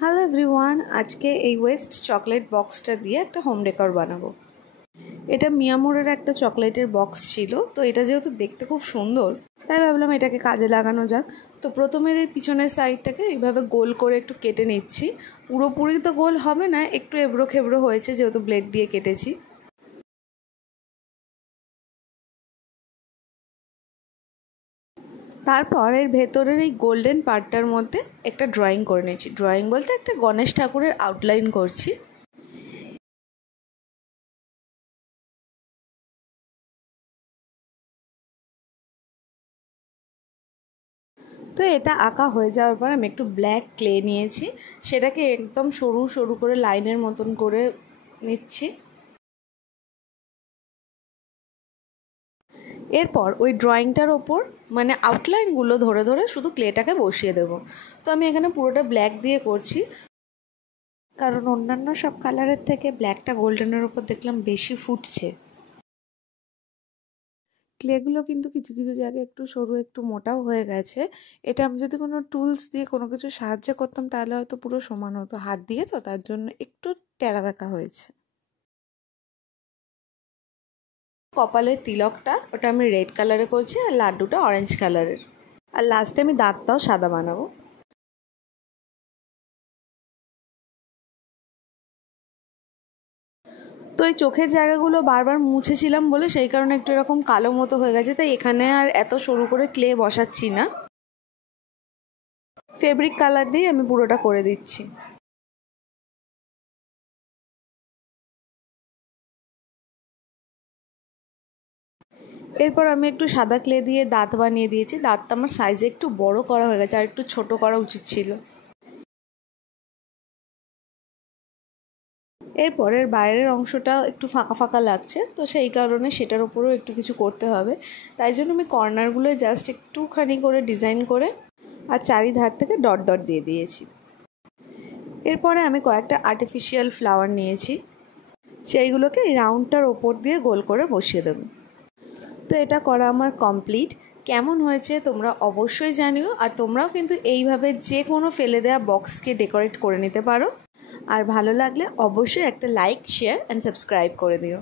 Hello everyone, আজকে এই West chocolate বক্সটা দিয়ে একটা হোম ডেকর বানাবো। এটা মিয়ামোরের একটা চকলেটের বক্স ছিল, তো এটা যেহেতু দেখতে খুব সুন্দর তাই ভাবলাম এটাকে কাজে লাগানো যাক। তো প্রথমের এই পিছনের সাইডটাকে এইভাবে গোল করে একটু কেটে নিচ্ছি। পুরোপুরি তো গোল হবে না, একটু এবড়ো খেবড়ো হয়েছে যেহেতু ব্লেড দিয়ে কেটেছি। তারপর এর ভেতরের এই গোল্ডেন পার্টটার মধ্যে একটা ড্রয়িং করে নিয়েছি। ড্রয়িং বলতে একটা গণেশ ঠাকুরের আউটলাইন করছি। তো এটা আঁকা হয়ে যাওয়ার পর আমি একটু ব্ল্যাক ক্লে নিয়েছি, সেটাকে একদম সরু সরু করে লাইনের মতন করে নিচ্ছি। এরপর ওই ড্রয়িংটার ওপর মানে আউটলাইনগুলো ধরে ধরে শুধু ক্লেটাকে বসিয়ে দেব। তো আমি এখানে পুরোটা ব্ল্যাক দিয়ে করছি, কারণ অন্যান্য সব কালারের থেকে ব্ল্যাকটা গোল্ডেনের ওপর দেখলাম বেশি ফুটছে। ক্লেগুলো কিন্তু কিছু কিছু জায়গায় একটু সরু একটু মোটাও হয়ে গেছে। এটা আমি যদি কোনো টুলস দিয়ে কোনো কিছু সাহায্য করতাম তাহলে হয়তো পুরো সমান হতো, হাত দিয়ে তো তার জন্য একটু টেরা বেঁকা হয়েছে। কপালের তিলকটা ওটা আমি রেড কালারে করছি আর লাড্ডুটা অরেঞ্জ কালারের। আর লাস্টে আমি দাঁতটাও সাদা বানাবো। তো এই চোখের জায়গাগুলো বারবার মুছেছিলাম বলে সেই কারণে একটু এরকম কালো মতো হয়ে গেছে, তাই এখানে আর এত সরু করে ক্লে বসাচ্ছি না, ফেব্রিক কালার দিয়ে আমি পুরোটা করে দিচ্ছি। এরপর আমি একটু সাদা ক্লে দিয়ে দাঁত বানিয়ে দিয়েছি। দাঁতটা আমার সাইজে একটু বড় করা হয়ে গেছে, আর একটু ছোট করা উচিত ছিল। এরপরের বাইরের অংশটা একটু ফাঁকা ফাঁকা লাগছে, তো সেই কারণে সেটার উপরেও একটু কিছু করতে হবে। তাই জন্য আমি কর্নারগুলো জাস্ট একটুখানি করে ডিজাইন করে আর চারিধার থেকে ডট ডট দিয়ে দিয়েছি। এরপরে আমি কয়েকটা আর্টিফিশিয়াল ফ্লাওয়ার নিয়েছি, সেইগুলোকে এই রাউন্ডটার ওপর দিয়ে গোল করে বসিয়ে দেবো। তো এটা করা আমার কমপ্লিট। কেমন হয়েছে তোমরা অবশ্যই জানিও, আর তোমরাও কিন্তু এইভাবে যে কোনো ফেলে দেওয়া বক্সকে ডেকোরেট করে নিতে পারো। আর ভালো লাগলে অবশ্যই একটা লাইক, শেয়ার অ্যান্ড সাবস্ক্রাইব করে দিও।